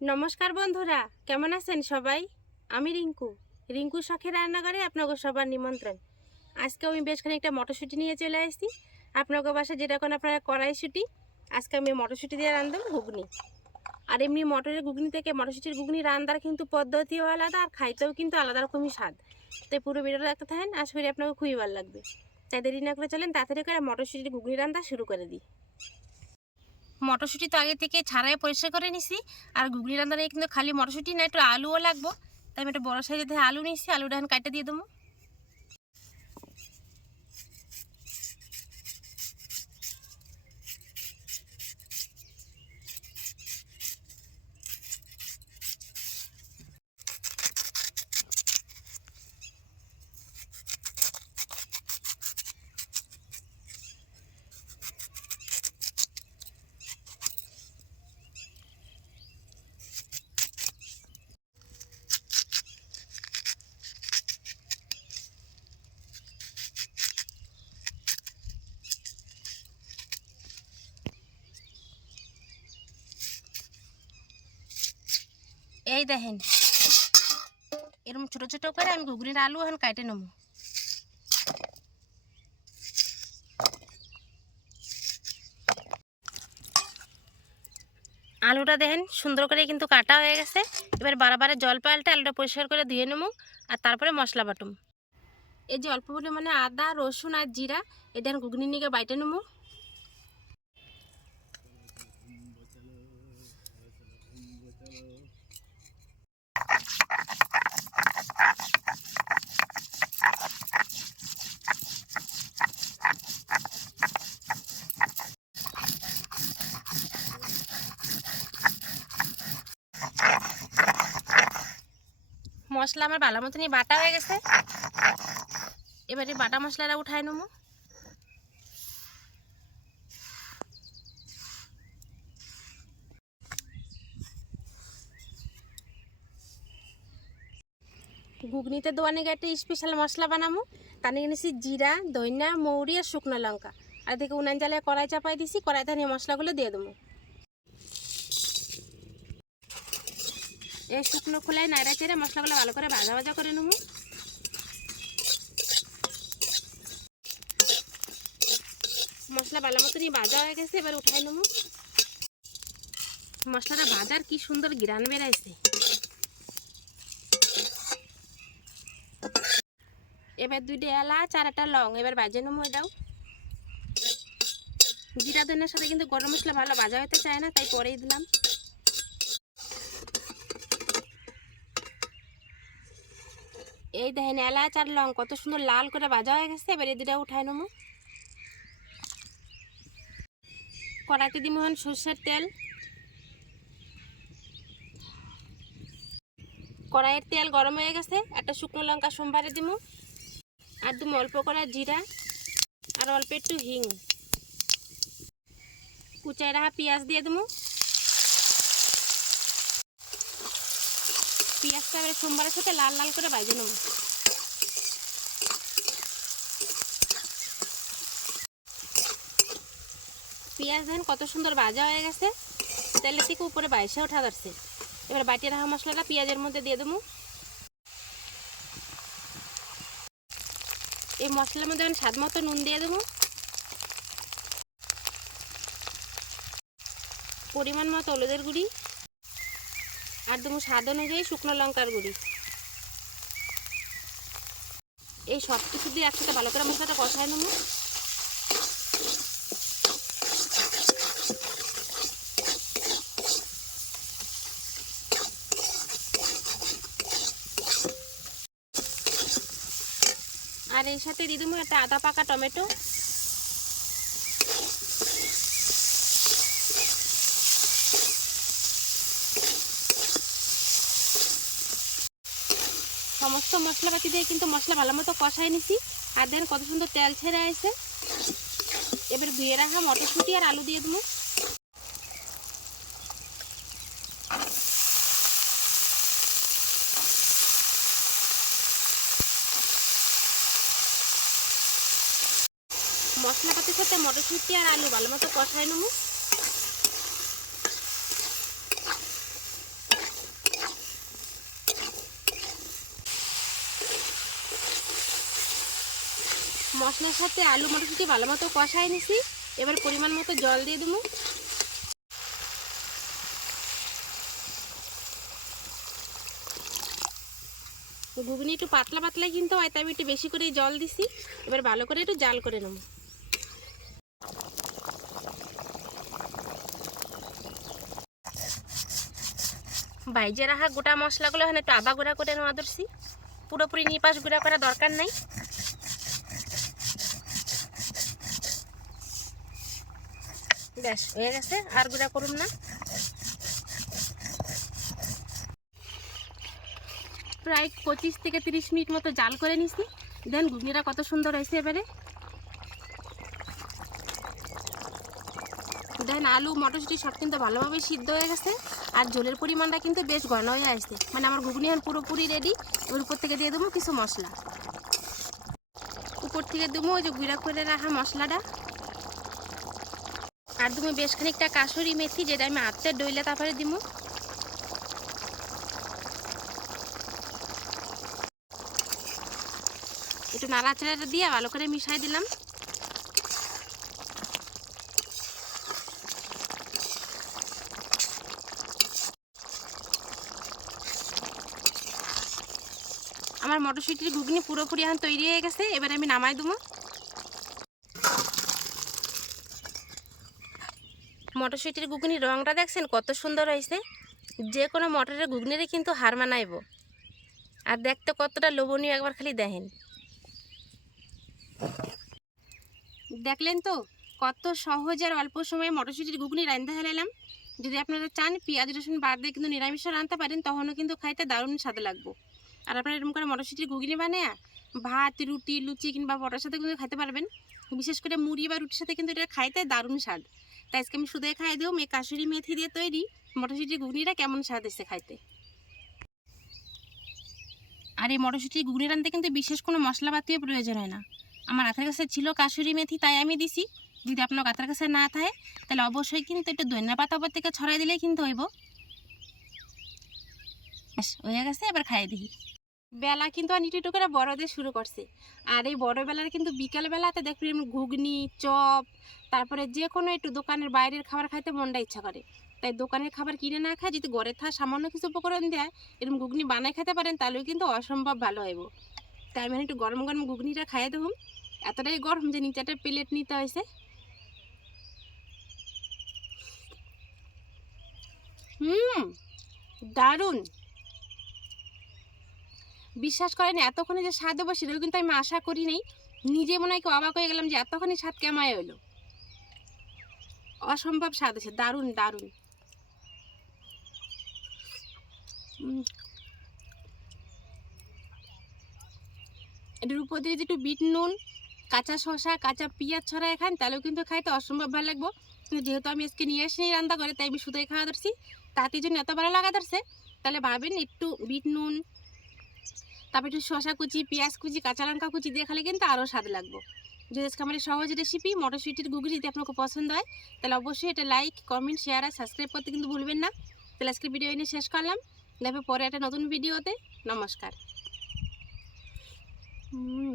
নমস্কার বন্ধুরা, কেমন আছেন সবাই? আমি রিঙ্কু। রিঙ্কু শখের রান্নাঘরে আপনাকে সবার নিমন্ত্রণ। আজকে আমি বেশ খানিকটা মটরশুঁটি নিয়ে চলে আসছি। আপনাকে বাসায় যেরকম আপনারা কড়াইশুঁটি, আজকে আমি মটরশুঁটি দিয়ে রান্ধব ঘুগনি। আর এমনি মটরের ঘুগনি থেকে মটরশুঁটির ঘুগনি রান্নার কিন্তু পদ্ধতিও আলাদা আর খাইতেও কিন্তু আলাদা রকমই স্বাদ। তাই পুরো ভিডিওটা দেখতে থাকেন, আশা করি আপনাকে খুবই ভালো লাগবে। তাই দেরি না করে চলেন, তাড়াতাড়ি করে মটরশুঁটির ঘুগনি রান্না শুরু করে দিই। মটরশুঁটি তো আগে থেকে ছাড়াই পরিষ্কার করে নিছি। আর গুগলি রান্নায় কিন্তু খালি মটরশুঁটি না, একটু আলুও লাগবো। তাই আমি একটা বড় সাইজে আলু নিয়েছি, আলুটা কাটা দিয়ে দেবো। এই দেখেন। এরকম ছোট ছোট করে আমি ঘুগনির আলু এখন কাটে নেব। আলুটা দেখেন সুন্দর করে কিন্তু কাটা হয়ে গেছে। এবার বারবার জল পাল্টে আলুটা পরিষ্কার করে ধুয়ে নেব আর তারপরে মশলা বাটুম। এই যে অল্প পরিমাণে আদা, রসুন আর জিরা এটা ঘুগনি নিয়ে বাইটে নেব। মশলা আমার ভালো মতনই বাটা হয়ে গেছে। এবারে বাটা মশলাটা উঠাই নেব। ঘুগনিতে দোয়ানে একটা স্পেশাল মশলা বানাবো। তার নিয়ে নিয়েছি জিরা দইনা মৌরি আর শুকনো লঙ্কা। আর দেখে উনান জালে কড়াই চাপাই দিছি, কড়াইতে নিয়ে মশলাগুলো দিয়ে দেবো। এই শুকনো খোলায় নাইড়া চেড়ে মশলাগুলো ভালো করে ভাজা ভাজা করে নেব। মশলা ভালো মতনই ভাজা হয়ে গেছে, এবার উঠাই নেব। মশলাটা ভাজার কি সুন্দর গ্রান বেড়াইছে। এবার দুইটা এলাচ আর একটা লং এবার বাজে নেব এটাও। জিরা ধনের সাথে কিন্তু গরম মশলা ভালো ভাজা হতে চায় না, তাই পরেই দিলাম। এই দেখেন এলাচ আর লং কত সুন্দর লাল করে ভাজা হয়ে গেছে, এবার দুটা উঠাই নেব। কড়াইতে দিব হন সর্ষের তেল। কড়াইয়ের তেল গরম হয়ে গেছে, একটা শুকনো লঙ্কা সোমবারে দিব আর দিব অল্প করে জিরা, আর অল্প একটু হিং। কুচাই রাখা পেঁয়াজ দিয়ে দেবো পেঁয়াজটা এবার সোমবারের সাথে লাল লাল করে ভাজে নেব। পেঁয়াজ দেখেন কত সুন্দর ভাজা হয়ে গেছে। তেলের থেকে উপরে বাইসে ওঠা যাচ্ছে এবার বাটি রাখা মশলাটা পেঁয়াজের মধ্যে দিয়ে দেবো। এই মশলার মধ্যে আমি স্বাদ মতো নুন দিয়ে দেবো। পরিমাণ মতো হলুদের গুঁড়ি। আর দেবো স্বাদ অনুযায়ী শুকনো লঙ্কার গুঁড়ি। এই সব কিছু দিয়ে একসাথে ভালো করে মশলাটা কষায় নেব। আর এর সাথে দিয়ে দেবো একটা আদা পাকা টমেটো। সমস্ত মশলাপাতি দিয়ে কিন্তু মশলা ভালো মতো কষাই নিছি। আর দেন কত সুন্দর তেল ছেড়ে আসে এবার ধুয়ে রাখা মটরশুঁটি আর আলু দিয়ে দেবো। মশলাপাতির সাথে মটরশুঁটি আর আলু ভালো মতো কষাই নেব। মশলার সাথে আলু মটরশুঁটি ভালো মতো কষাই নিছি। এবার পরিমাণ মতো জল দিয়ে দেবো। ঘুগনি একটু পাতলা পাতলা কিন্তু হয়, তাই আমি একটু বেশি করে জল দিছি। এবার ভালো করে একটু জাল করে নেব। বাইজে রাখা গোটা মশলাগুলো এখানে একটু আদা গুঁড়া করে নেওয়া দর্শি পুরোপুরি নিপাশ গুঁড়া করা দরকার নাই। ব্যাস হয়ে গেছে, আর গুঁড়া করুন না। প্রায় পঁচিশ থেকে তিরিশ মিনিট মতো জাল করে নিছি। দেন ঘুগনিটা কত সুন্দর হয়েছে এবারে। দেন আলু, মটরশুঁটি সব কিন্তু ভালোভাবে সিদ্ধ হয়ে গেছে। আর ঝোলের পরিমাণটা কিন্তু বেশ ঘন হয়ে আসছে। মানে আমার ঘুগনি এখন পুরোপুরি রেডি ওর উপর থেকে দিয়ে দেবো কিছু মশলা। উপর থেকে দেবো ওই যে গুঁড়া করে রাখা মশলাটা। আর তুমি বেশ খানিকটা কাসুরি মেথি যেটা আমি আত্মের ডইলে তারপরে দিব একটু নাড়াচাড়া দিয়ে ভালো করে মিশাই দিলাম। আমার মটরশুঁটির ঘুগনি পুরোপুরি এখন তৈরি হয়ে গেছে, এবার আমি নামাই দেবো মটরশুঁটির ঘুগনির রঙটা দেখছেন? কত সুন্দর হয়েছে। যে কোনো মটরের ঘুগনিরে কিন্তু হার মানাইব। আর দেখতে কতটা লোভনীয় একবার খালি দেখেন। দেখলেন তো? কত সহজ আর অল্প সময়ে মটরশুঁটির ঘুগনি রান্ধা হেলালাম যদি আপনারা চান পেঁয়াজ, রসুন বাদ দিয়ে কিন্তু নিরামিষও রাঁধতে পারেন, তখনও কিন্তু খাইতে দারুণ স্বাদ লাগবো। আর আপনারা এরকম করে মটরশুঁটির ঘুগনি বানায় ভাত, রুটি, লুচি কিংবা পরোটার সাথে কিন্তু খাইতে পারবেন। বিশেষ করে মুড়ি বা রুটির সাথে কিন্তু এটা খাইতে দারুণ স্বাদ। তাই আজকে আমি শুধু খাই দেবো মেয়ে কাশুরি মেথি দিয়ে তৈরি। মটরশুঁটির ঘুগনিটা কেমন স্বাদ এসে খাইতে? আর এই মটরশুঁটির ঘুগনি রাঁধতে কিন্তু বিশেষ কোনো মশলাপাতিও প্রয়োজন হয় না। আমার হাতের কাছে ছিল কাশুরি মেথি, তাই আমি দিছি। যদি আপনার হাতের কাছে না থাকে, তাহলে অবশ্যই কিন্তু একটু ধনিয়া পাতা উপর থেকে ছড়াই দিলেই কিন্তু হইব। হয়ে গেছে, এবার খাই দিই। বেলা কিন্তু আর একটু করে বড়দের শুরু করছে। আর এই বড় বেলার কিন্তু বিকেল বেলাতে দেখবেন ঘুগনি, চপ, তারপরে যে কোনো একটু দোকানের বাইরের খাবার খাইতে মনটা ইচ্ছা করে। তাই দোকানের খাবার কিনে না খায়, যদি ঘরে থাকা সামান্য কিছু উপকরণ দেয়, এরকম ঘুগনি বানাই খেতে পারেন, তাহলেও কিন্তু অসম্ভব ভালো হইব। তাই আমি একটু গরম গরম ঘুগনিটা খাইয়ে দেবো। এতটাই গরম যে নিচে একটা প্লেট নিতে হয়েছে। হুম, দারুণ। বিশ্বাস করেন, এতক্ষণে যে স্বাদ দেবো সেটাও কিন্তু আমি আশা করি নাই। নিজে মনে হয় অবাক হয়ে গেলাম যে এতক্ষণে স্বাদ কেমায় হলো অসম্ভব স্বাদ আছে দারুণ দারুণ। এটার উপর দিয়ে একটু বিট নুন, কাঁচা শসা, কাঁচা পেঁয়াজ ছড়ায় খান, তাহলেও কিন্তু খাইতে অসম্ভব ভালো লাগবো। যেহেতু আমি আজকে নিয়ে আসিনি রান্না করে তাই আমি শুধুই খাওয়া ধরছি। তাতে জন্য এত ভালো লাগা ধরছে, তাহলে ভাবেন একটু বিট নুন তারপর একটু শশা কুচি, পেঁয়াজ কুচি, কাঁচা লঙ্কা কুচি দিয়ে খালে কিন্তু আরও স্বাদ লাগবে। যদি আজকে আমার সহজ রেসিপি মটরশুঁটির ঘুগনি যদি আপনাকে পছন্দ হয়, তাহলে অবশ্যই এটা লাইক কমেন্ট শেয়ার আর সাবস্ক্রাইব করতে কিন্তু ভুলবেন না। তাহলে আজকে ভিডিও এনে শেষ করলাম। দেখবে পরে একটা নতুন ভিডিওতে নমস্কার। হুম